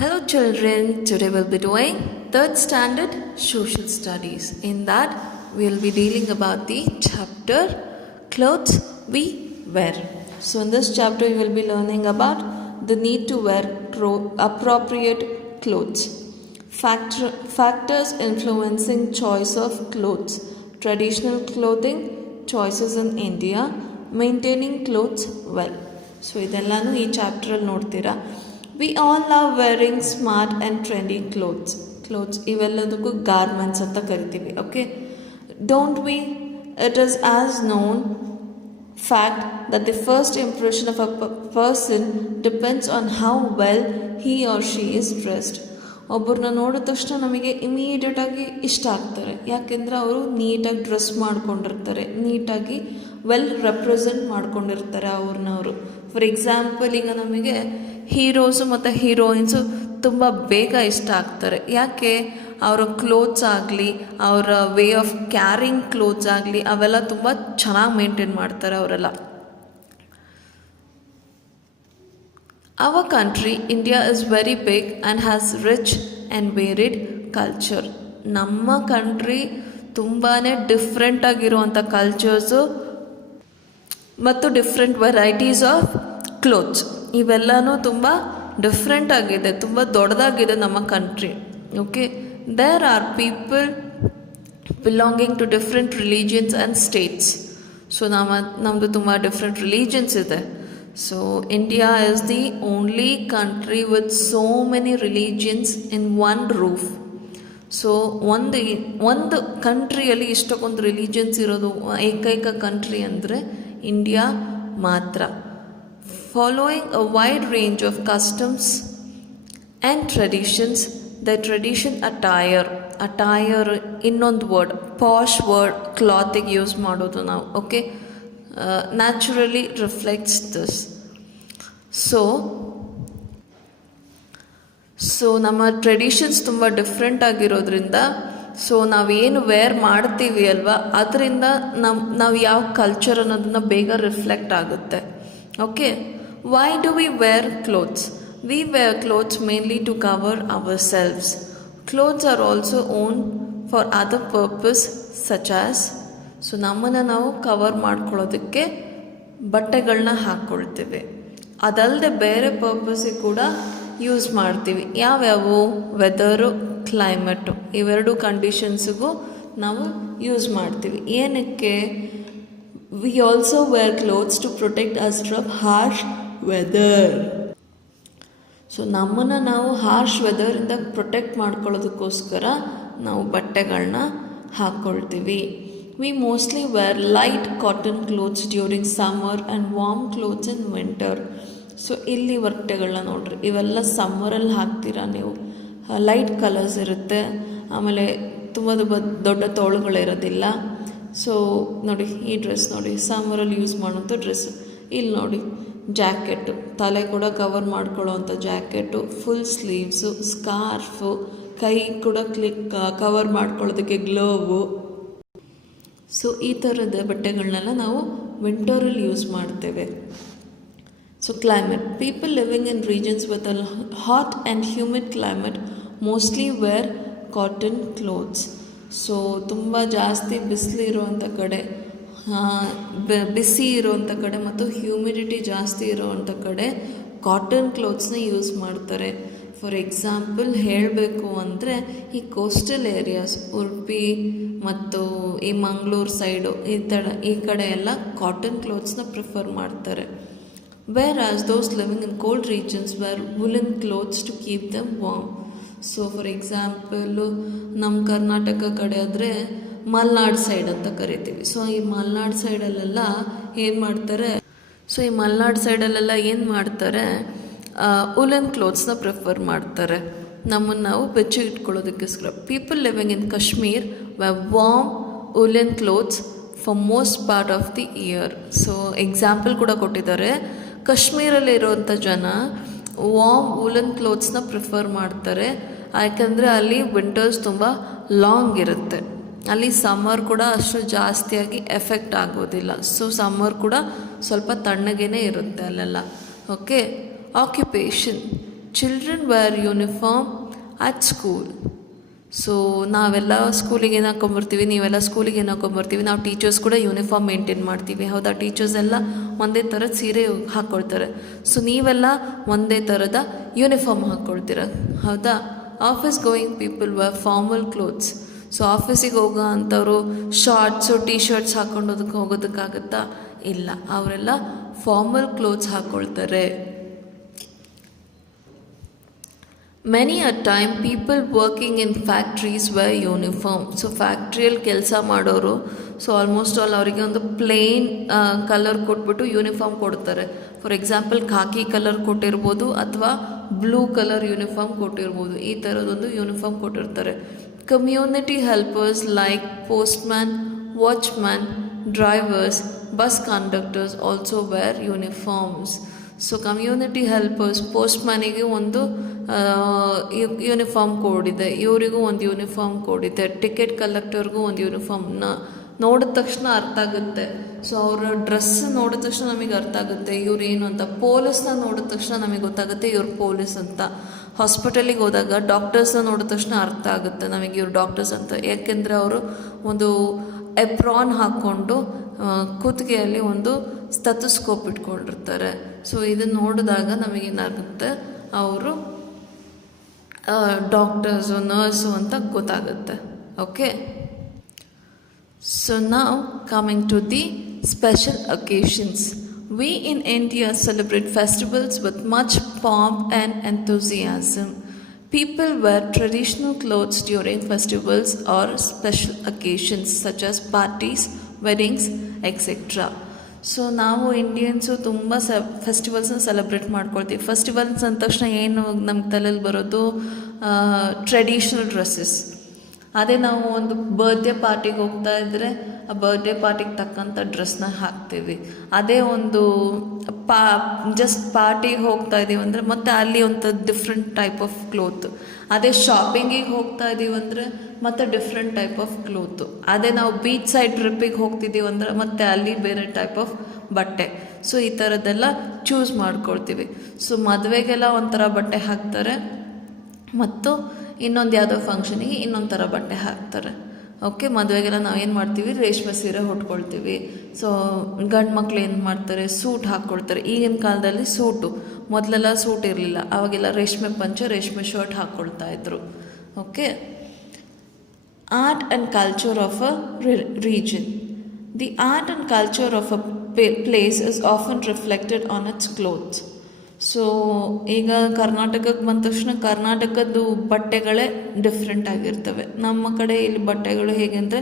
Hello children, today we'll be doing 3rd standard social studies. In that we'll be dealing about the chapter clothes we wear. So in this chapter we will be learning about the need to wear appropriate clothes. Factors influencing choice of clothes. Traditional clothing choices in India. Maintaining clothes well. So ಇದೆಲ್ಲನೂ ಈ ಚಾಪ್ಟ್ರಲ್ಲಿ ನೋಡ್ತೀರಾ. We all love wearing smart and trendy clothes ಇವೆಲ್ಲದಕ್ಕೂ garments ಅಂತ ಕರಿತೀವಿ. Okay, don't we it is as known fact that the first impression of a person depends on how well he or she is dressed. ಒಬ್ಬರನ್ನ ನೋಡಿದ ತಕ್ಷಣ ನಮಗೆ ಇಮಿಡಿಯೇಟಾಗಿ ಇಷ್ಟ ಆಗ್ತಾರೆ, ಯಾಕೆಂದರೆ ಅವರು ನೀಟಾಗಿ ಡ್ರೆಸ್ ಮಾಡ್ಕೊಂಡಿರ್ತಾರೆ, ನೀಟಾಗಿ ವೆಲ್ ರೆಪ್ರೆಸೆಂಟ್ ಮಾಡ್ಕೊಂಡಿರ್ತಾರೆ ಅವ್ರನ್ನವರು. ಫಾರ್ ಎಕ್ಸಾಂಪಲ್, ಈಗ ನಮಗೆ ಹೀರೋಸು ಮತ್ತು ಹೀರೋಯಿನ್ಸು ತುಂಬ ಬೇಗ ಇಷ್ಟ ಆಗ್ತಾರೆ. ಯಾಕೆ? ಅವರ ಕ್ಲೋತ್ಸ್ ಆಗಲಿ, ಅವರ ವೇ ಆಫ್ ಕ್ಯಾರಿಂಗ್ ಕ್ಲೋತ್ಸ್ ಆಗಲಿ, ಅವೆಲ್ಲ ತುಂಬ ಚೆನ್ನಾಗಿ ಮೇಂಟೈನ್ ಮಾಡ್ತಾರೆ ಅವರೆಲ್ಲ. Our country, India, is very big and has rich and varied culture. ನಮ್ಮ ಕಂಟ್ರಿ ತುಂಬಾ ಡಿಫ್ರೆಂಟ್ ಆಗಿರುವಂಥ ಕಲ್ಚರ್ಸು ಮತ್ತು ಡಿಫ್ರೆಂಟ್ ವೆರೈಟೀಸ್ ಆಫ್ ಕ್ಲೋತ್ಸ್ ಇವೆಲ್ಲನೂ ತುಂಬ ಡಿಫ್ರೆಂಟ್ ಆಗಿದೆ, ತುಂಬ ದೊಡ್ಡದಾಗಿದೆ ನಮ್ಮ country. Okay, there are people belonging to different religions and states. So ನಮ್ಮದು ತುಂಬ ಡಿಫ್ರೆಂಟ್ ರಿಲಿಜನ್ಸ್ ಇದೆ. So India is the only country with so many religions in one roof. So ಒಂದು ಕಂಟ್ರಿಯಲ್ಲಿ ಇಷ್ಟಕ್ಕೊಂದು ರಿಲಿಜನ್ಸ್ ಇರೋದು ಏಕೈಕ ಕಂಟ್ರಿ ಅಂದರೆ ಇಂಡಿಯಾ ಮಾತ್ರ. Following a wide range of customs and traditions. The tradition attire ಇನ್ನೊಂದು word, posh word ಕ್ಲಾತಿಗೆ use ಮಾಡೋದು ನಾವು. Okay, naturally reflects this. So ನಮ್ಮ traditions ತುಂಬ ಡಿಫ್ರೆಂಟ್ ಆಗಿರೋದ್ರಿಂದ, ಸೊ ನಾವೇನು ವೇರ್ ಮಾಡ್ತೀವಿ ಅಲ್ವಾ, ಅದರಿಂದ ನಾವು ಯಾವ ಕಲ್ಚರ್ ಅನ್ನೋದನ್ನ ಬೇಗ ರಿಫ್ಲೆಕ್ಟ್ ಆಗುತ್ತೆ. Okay, why do we wear clothes? We wear clothes mainly to cover ourselves. Clothes are also worn for other purpose such as. So ನಮ್ಮನ್ನು ನಾವು ಕವರ್ ಮಾಡ್ಕೊಳ್ಳೋದಕ್ಕೆ ಬಟ್ಟೆಗಳನ್ನ ಹಾಕ್ಕೊಳ್ತೀವಿ. ಅದಲ್ಲದೆ ಬೇರೆ ಪರ್ಪಸ್ಸಿಗೆ ಕೂಡ ಯೂಸ್ ಮಾಡ್ತೀವಿ. ಯಾವ್ಯಾವು? ವೆದರು, ಕ್ಲೈಮೇಟು, ಇವೆರಡು ಕಂಡೀಷನ್ಸಿಗೂ ನಾವು ಯೂಸ್ ಮಾಡ್ತೀವಿ. ಏನಕ್ಕೆ? We also wear clothes to protect us from harsh weather. So ನಮ್ಮನ್ನು ನಾವು ಹಾರ್ಶ್ ವೆದರಿಂದ ಪ್ರೊಟೆಕ್ಟ್ ಮಾಡ್ಕೊಳ್ಳೋದಕ್ಕೋಸ್ಕರ ನಾವು ಬಟ್ಟೆಗಳನ್ನ ಹಾಕ್ಕೊಳ್ತೀವಿ. We mostly wear light cotton clothes during summer and warm clothes in winter. So ಇಲ್ಲಿ ಬಟ್ಟೆಗಳನ್ನ ನೋಡ್ರಿ, ಇವೆಲ್ಲ ಸಮ್ಮರಲ್ಲಿ ಹಾಕ್ತೀರಾ ನೀವು. ಲೈಟ್ ಕಲರ್ಸ್ ಇರುತ್ತೆ, ಆಮೇಲೆ ತುಂಬ ದೊಡ್ಡ ತೋಳುಗಳಿರೋದಿಲ್ಲ. ಸೊ ನೋಡಿ, ಈ ಡ್ರೆಸ್ ನೋಡಿ, ಸಮ್ಮರಲ್ಲಿ ಯೂಸ್ ಮಾಡೋಂಥ ಡ್ರೆಸ್ಸು. ಇಲ್ಲಿ ನೋಡಿ, ಜಾಕೆಟು, ತಲೆ ಕೂಡ cover ಮಾಡ್ಕೊಳ್ಳೋವಂಥ jacket, full sleeves, scarf, ಕೈ ಕೂಡ ಕವರ್ ಮಾಡ್ಕೊಳ್ಳೋದಕ್ಕೆ ಗ್ಲೋವು. ಸೊ ಈ ಥರದ ಬಟ್ಟೆಗಳನ್ನೆಲ್ಲ ನಾವು ವಿಂಟರಲ್ಲಿ ಯೂಸ್ ಮಾಡ್ತೇವೆ. So climate. People living in regions with a hot and humid climate mostly wear cotton clothes. So ತುಂಬ ಜಾಸ್ತಿ ಬಿಸಿಲು ಇರುವಂಥ ಕಡೆ, ಬಿಸಿ ಇರುವಂಥ ಕಡೆ ಮತ್ತು ಹ್ಯೂಮಿಡಿಟಿ ಜಾಸ್ತಿ ಇರುವಂಥ ಕಡೆ ಕಾಟನ್ ಕ್ಲೋತ್ಸ್ನ ಯೂಸ್ ಮಾಡ್ತಾರೆ. ಫಾರ್ ಎಕ್ಸಾಂಪಲ್ ಹೇಳಬೇಕು ಅಂದರೆ, ಈ ಕೋಸ್ಟಲ್ ಏರಿಯಾಸ್, ಉಡುಪಿ ಮತ್ತು ಈ ಮಂಗಳೂರು ಸೈಡು, ಈ ಕಡೆ ಎಲ್ಲ ಕಾಟನ್ ಕ್ಲೋತ್ಸ್ನ ಪ್ರಿಫರ್ ಮಾಡ್ತಾರೆ. Wear as those living in cold regions wear woollen clothes to keep them warm. So for example ನಮ್ಮ ಕರ್ನಾಟಕ ಕಡೆ ಆದರೆ ಮಲ್ನಾಡು ಸೈಡ್ ಅಂತ ಕರಿತೀವಿ. ಸೊ ಈ ಮಲ್ನಾಡು ಸೈಡಲ್ಲೆಲ್ಲ ಏನು ಮಾಡ್ತಾರೆ, ಉಲನ್ ಕ್ಲೋತ್ಸ್ನ ಪ್ರಿಫರ್ ಮಾಡ್ತಾರೆ, ನಮ್ಮನ್ನು ನಾವು ಬೆಚ್ಚಗೆ ಇಟ್ಕೊಳ್ಳೋದಕ್ಕೋಸ್ಕರ. People living in Kashmir wear warm woollen clothes for most part of the year. So example ಕೂಡ ಕೊಟ್ಟಿದ್ದಾರೆ. ಕಾಶ್ಮೀರಲ್ಲಿರುವಂಥ ಜನ ವಾರ್ಮ್ ಉಲನ್ ಕ್ಲೋತ್ಸ್ನ ಪ್ರಿಫರ್ ಮಾಡ್ತಾರೆ, ಯಾಕಂದರೆ ಅಲ್ಲಿ ವಿಂಟರ್ಸ್ ತುಂಬ ಲಾಂಗ್ ಇರುತ್ತೆ, ಅಲ್ಲಿ ಸಮ್ಮರ್ ಕೂಡ ಅಷ್ಟು ಜಾಸ್ತಿಯಾಗಿ ಎಫೆಕ್ಟ್ ಆಗೋದಿಲ್ಲ. ಸೊ ಸಮ್ಮರ್ ಕೂಡ ಸ್ವಲ್ಪ ತಣ್ಣಗೇ ಇರುತ್ತೆ ಅಲ್ಲೆಲ್ಲ. Okay, occupation. Children wear uniform at school. So ನಾವೆಲ್ಲ ಸ್ಕೂಲಿಗೆ ಏನು ಹಾಕೊಂಬರ್ತೀವಿ, ನೀವೆಲ್ಲ ಸ್ಕೂಲಿಗೆ ಏನು ಹಾಕೊಂಬರ್ತೀವಿ, ನಾವು ಟೀಚರ್ಸ್ ಕೂಡ ಯೂನಿಫಾರ್ಮ್ ಮೇಂಟೈನ್ ಮಾಡ್ತೀವಿ. ಹೌದಾ? ಟೀಚರ್ಸ್ ಎಲ್ಲ ಒಂದೇ ಥರದ ಸೀರೆ ಹಾಕ್ಕೊಳ್ತಾರೆ. ಸೊ ನೀವೆಲ್ಲ ಒಂದೇ ಥರದ ಯೂನಿಫಾರ್ಮ್ ಹಾಕ್ಕೊಳ್ತೀರ. ಹೌದಾ? Office going people wear formal clothes. So ಆಫೀಸಿಗೆ ಹೋಗೋ ಅಂಥವ್ರು ಶಾರ್ಟ್ಸು ಟೀ ಶರ್ಟ್ಸ್ ಹಾಕ್ಕೊಂಡು ಹೋಗೋದಕ್ಕಾಗತ್ತಾ? ಇಲ್ಲ, ಅವರೆಲ್ಲ ಫಾರ್ಮಲ್ ಕ್ಲೋತ್ಸ್ ಹಾಕ್ಕೊಳ್ತಾರೆ. Many a time people working in factories wear uniform. So ಫ್ಯಾಕ್ಟ್ರಿಯಲ್ಲಿ ಕೆಲಸ ಮಾಡೋರು, ಸೊ ಆಲ್ಮೋಸ್ಟ್ ಆಲ್ ಅವರಿಗೆ ಒಂದು ಪ್ಲೇನ್ ಕಲರ್ ಕೊಟ್ಬಿಟ್ಟು ಯೂನಿಫಾರ್ಮ್ ಕೊಡ್ತಾರೆ. ಫಾರ್ ಎಕ್ಸಾಂಪಲ್ ಖಾಕಿ ಕಲರ್ ಕೊಟ್ಟಿರ್ಬೋದು ಅಥವಾ ಬ್ಲೂ ಕಲರ್ ಯೂನಿಫಾರ್ಮ್ ಕೊಟ್ಟಿರ್ಬೋದು. ಈ ಥರದೊಂದು ಯೂನಿಫಾರ್ಮ್ ಕೊಟ್ಟಿರ್ತಾರೆ. Community helpers like postman, watchman, drivers, bus conductors also wear uniforms. So community helpers, ಪೋಸ್ಟ್ಮ್ಯಾನಿಗೆ ಒಂದು ಯೂನಿಫಾರ್ಮ್ ಕೋಡ್ ಇದೆ, ಇವರಿಗೂ ಒಂದು ಯೂನಿಫಾರ್ಮ್ ಕೋಡ್ ಇದೆ. ಟಿಕೆಟ್ ಕಲೆಕ್ಟರ್ಗೂ ಒಂದು ಯೂನಿಫಾರ್ಮ್ನ ನೋಡಿದ ತಕ್ಷಣ ಅರ್ಥ ಆಗುತ್ತೆ. ಸೊ ಅವರ ಡ್ರೆಸ್ ನೋಡಿದ ತಕ್ಷಣ ನಮಗೆ ಅರ್ಥ ಆಗುತ್ತೆ ಇವ್ರು ಏನು ಅಂತ. ಪೊಲೀಸ್ನ ನೋಡಿದ ತಕ್ಷಣ ನಮಗೆ ಗೊತ್ತಾಗುತ್ತೆ ಇವ್ರು ಪೊಲೀಸ್ ಅಂತ. ಹಾಸ್ಪಿಟಲಿಗೆ ಹೋದಾಗ ಡಾಕ್ಟರ್ಸ್ನ ನೋಡಿದ ತಕ್ಷಣ ಅರ್ಥ ಆಗುತ್ತೆ ನಮಗೆ ಇವ್ರು ಡಾಕ್ಟರ್ಸ್ ಅಂತ. ಯಾಕೆಂದರೆ ಅವರು ಒಂದು ಎಪ್ರಾನ್ ಹಾಕ್ಕೊಂಡು ಕುತ್ತಿಗೆಯಲ್ಲಿ ಒಂದು ಸ್ಟೆಥೋಸ್ಕೋಪ್ ಇಟ್ಕೊಂಡಿರ್ತಾರೆ. ಸೊ ಇದನ್ನು ನೋಡಿದಾಗ ನಮಗೇನಾಗುತ್ತೆ, ಅವರು ಡಾಕ್ಟರ್ಸು ನರ್ಸು ಅಂತ ಗೊತ್ತಾಗುತ್ತೆ. ಓಕೆ, ಸೊ ನಾವು coming to the special occasions. We in India celebrate festivals with much pomp and enthusiasm. People wear traditional clothes during festivals or special occasions such as parties, weddings, etc. So ನಾವು Indians ತುಂಬ ಫೆಸ್ಟಿವಲ್ಸ್ನ celebrate ಮಾಡ್ಕೊಳ್ತೀವಿ. Festivals ಅಂದ ತಕ್ಷಣ ಏನು ನಮ್ಮ ತಲೆಯಲ್ಲಿ ಬರೋದು, traditional dresses. ಅದೇ ನಾವು ಒಂದು ಬರ್ತ್ಡೇ ಪಾರ್ಟಿಗೆ ಹೋಗ್ತಾ ಇದ್ದರೆ ಆ ಬರ್ತ್ಡೇ ಪಾರ್ಟಿಗೆ ತಕ್ಕಂಥ ಡ್ರೆಸ್ನ ಹಾಕ್ತೀವಿ. ಅದೇ ಒಂದು ಜಸ್ಟ್ ಪಾರ್ಟಿಗೆ ಹೋಗ್ತಾ ಇದ್ದೀವಿ ಅಂದರೆ ಮತ್ತೆ ಅಲ್ಲಿ ಒಂದು ಡಿಫ್ರೆಂಟ್ ಟೈಪ್ ಆಫ್ ಕ್ಲೋತ್. ಅದೇ ಶಾಪಿಂಗಿಗೆ ಹೋಗ್ತಾ ಇದ್ದೀವಿ ಅಂದರೆ ಮತ್ತೆ ಡಿಫ್ರೆಂಟ್ ಟೈಪ್ ಆಫ್ ಕ್ಲೋತು. ಅದೇ ನಾವು ಬೀಚ್ ಸೈಡ್ ಟ್ರಿಪ್ಪಿಗೆ ಹೋಗ್ತಿದ್ದೀವಿ ಅಂದರೆ ಮತ್ತೆ ಅಲ್ಲಿ ಬೇರೆ ಟೈಪ್ ಆಫ್ ಬಟ್ಟೆ. ಸೊ ಈ ಥರದ್ದೆಲ್ಲ ಚೂಸ್ ಮಾಡ್ಕೊಳ್ತೀವಿ. ಸೊ ಮದುವೆಗೆಲ್ಲ ಒಂಥರ ಬಟ್ಟೆ ಹಾಕ್ತಾರೆ, ಮತ್ತು ಇನ್ನೊಂದು ಯಾವುದೋ ಫಂಕ್ಷನಿಗೆ ಇನ್ನೊಂದು ಥರ ಬಟ್ಟೆ ಹಾಕ್ತಾರೆ. ಓಕೆ, ಮದುವೆಗೆಲ್ಲ ನಾವು ಏನು ಮಾಡ್ತೀವಿ, ರೇಷ್ಮೆ ಸೀರೆ ಉಟ್ಕೊಳ್ತೀವಿ. ಸೊ ಗಂಡು ಮಕ್ಳು ಏನು ಮಾಡ್ತಾರೆ, ಸೂಟ್ ಹಾಕ್ಕೊಳ್ತಾರೆ. ಈಗಿನ ಕಾಲದಲ್ಲಿ ಸೂಟು, ಮೊದಲೆಲ್ಲ ಸೂಟ್ ಇರಲಿಲ್ಲ, ಅವಾಗೆಲ್ಲ ರೇಷ್ಮೆ ಪಂಚೆ, ರೇಷ್ಮೆ ಶರ್ಟ್ ಹಾಕ್ಕೊಳ್ತಾ ಇದ್ರು. Okay, art and culture of a region. The art and culture of a place is often reflected on its clothes. So ಈಗ ಕರ್ನಾಟಕಕ್ಕೆ ಬಂದ ತಕ್ಷಣ ಕರ್ನಾಟಕದ್ದು ಬಟ್ಟೆಗಳೇ ಡಿಫ್ರೆಂಟ್ ಆಗಿರ್ತವೆ. ನಮ್ಮ ಕಡೆ ಇಲ್ಲಿ ಬಟ್ಟೆಗಳು ಹೇಗೆ ಅಂದರೆ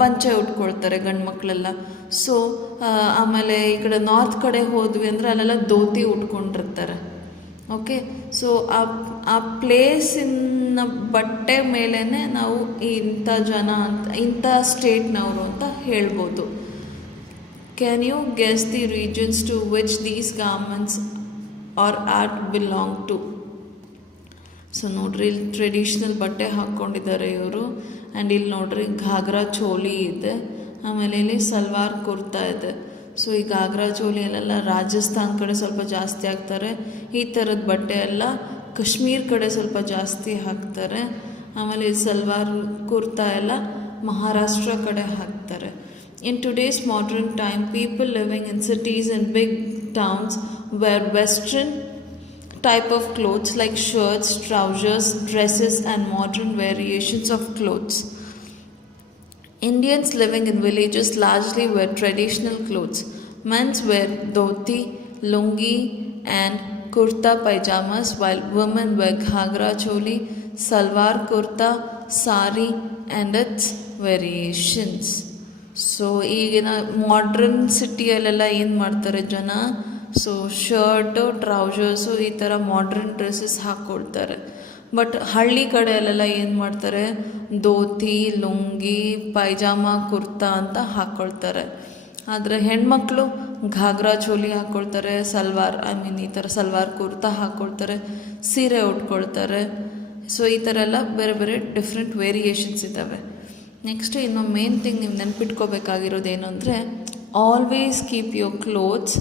ಪಂಚೆ ಉಟ್ಕೊಳ್ತಾರೆ ಗಂಡು ಮಕ್ಕಳೆಲ್ಲ. ಸೊ ಆಮೇಲೆ ಈ ಕಡೆ ನಾರ್ತ್ ಕಡೆ ಹೋದ್ವಿ ಅಂದರೆ ಅಲ್ಲೆಲ್ಲ ಧೋತಿ ಉಟ್ಕೊಂಡಿರ್ತಾರೆ. ಓಕೆ, ಸೊ ಆ ಪ್ಲೇಸಿನ ಬಟ್ಟೆ ಮೇಲೇ ನಾವು ಇಂಥ ಜನ ಅಂತ, ಇಂಥ ಸ್ಟೇಟ್ನವರು ಅಂತ ಹೇಳ್ಬೋದು. Can you guess the regions to which these garments are art belong to? So ನೋಡ್ರಿ, ಇಲ್ಲಿ ಟ್ರೆಡಿಷ್ನಲ್ ಬಟ್ಟೆ ಹಾಕ್ಕೊಂಡಿದ್ದಾರೆ ಇವರು. ಆ್ಯಂಡ್ ಇಲ್ಲಿ ನೋಡ್ರಿ ಘಾಗ್ರಾ ಚೋಲಿ ಇದೆ, ಆಮೇಲೆ ಇಲ್ಲಿ ಸಲ್ವಾರ್ ಕುರ್ತಾ ಇದೆ. ಸೊ ಈ ಘಾಗ್ರಾ ಚೋಲಿಯಲ್ಲೆಲ್ಲ ರಾಜಸ್ಥಾನ್ ಕಡೆ ಸ್ವಲ್ಪ ಜಾಸ್ತಿ ಹಾಕ್ತಾರೆ. ಈ ಥರದ ಬಟ್ಟೆ ಎಲ್ಲ ಕಾಶ್ಮೀರ್ ಕಡೆ ಸ್ವಲ್ಪ ಜಾಸ್ತಿ ಹಾಕ್ತಾರೆ. ಆಮೇಲೆ ಈ ಸಲ್ವಾರ್ ಕುರ್ತಾ ಎಲ್ಲ ಮಹಾರಾಷ್ಟ್ರ ಕಡೆ ಹಾಕ್ತಾರೆ. In today's modern time, people living in cities and big towns wear Western type of clothes like shirts, trousers, dresses and modern variations of clothes. Indians living in villages largely wear traditional clothes. Men wear dhoti, lungi and kurta pajamas, while women wear ghagra choli, salwar kurta, sari and its variations. So ಈಗಿನ modern ಸಿಟಿಯಲ್ಲೆಲ್ಲ ಏನು ಮಾಡ್ತಾರೆ ಜನ, so shirt, ಟ್ರೌಸರ್ಸು ಈ ಥರ modern dresses ಹಾಕ್ಕೊಳ್ತಾರೆ. But ಹಳ್ಳಿ ಕಡೆಯಲ್ಲೆಲ್ಲ ಏನು ಮಾಡ್ತಾರೆ, ಧೋತಿ, ಲುಂಗಿ, ಪೈಜಾಮ, ಕುರ್ತಾ ಅಂತ ಹಾಕ್ಕೊಳ್ತಾರೆ. ಆದರೆ ಹೆಣ್ಮಕ್ಳು ಘಾಗ್ರಾ ಚೋಲಿ ಹಾಕ್ಕೊಳ್ತಾರೆ, ಸಲ್ವಾರ್ ಈ ಥರ ಸಲ್ವಾರ್ ಕುರ್ತಾ ಹಾಕ್ಕೊಳ್ತಾರೆ, ಸೀರೆ ಉಟ್ಕೊಳ್ತಾರೆ. ಸೊ ಈ ಥರ ಎಲ್ಲ ಬೇರೆ ಬೇರೆ ಡಿಫ್ರೆಂಟ್ ವೇರಿಯೇಷನ್ಸ್ ಇದ್ದಾವೆ. ನೆಕ್ಸ್ಟು ಇನ್ನೊಂದು ಮೇನ್ ಥಿಂಗ್ ನೀವು ನೆನ್ಪಿಟ್ಕೋಬೇಕಾಗಿರೋದು ಏನು ಅಂದರೆ, always keep your clothes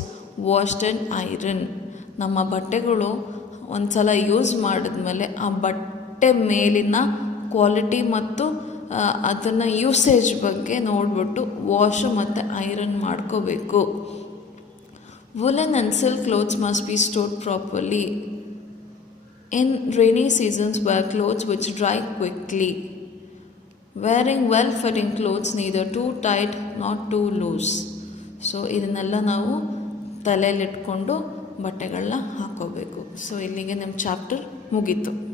washed and iron. ನಮ್ಮ ಬಟ್ಟೆಗಳು ಒಂದು ಸಲ ಯೂಸ್ ಮಾಡಿದ್ಮೇಲೆ ಆ ಬಟ್ಟೆ ಮೇಲಿನ ಕ್ವಾಲಿಟಿ ಮತ್ತು ಅದನ್ನು ಯೂಸೇಜ್ ಬಗ್ಗೆ ನೋಡಿಬಿಟ್ಟು ವಾಶು ಮತ್ತು ಐರನ್ ಮಾಡ್ಕೋಬೇಕು. Woollen and silk clothes must be stored properly. In rainy seasons, wear clothes which dry quickly. Wearing well-fitting clothes, neither too tight nor too loose. So ಇದನ್ನೆಲ್ಲ ನಾವು ತಲೆಯಲ್ಲಿಟ್ಕೊಂಡು ಬಟ್ಟೆಗಳನ್ನ ಹಾಕೋಬೇಕು. ಸೊ ಇಲ್ಲಿಗೆ ನಮ್ಮ ಚಾಪ್ಟರ್ ಮುಗೀತು.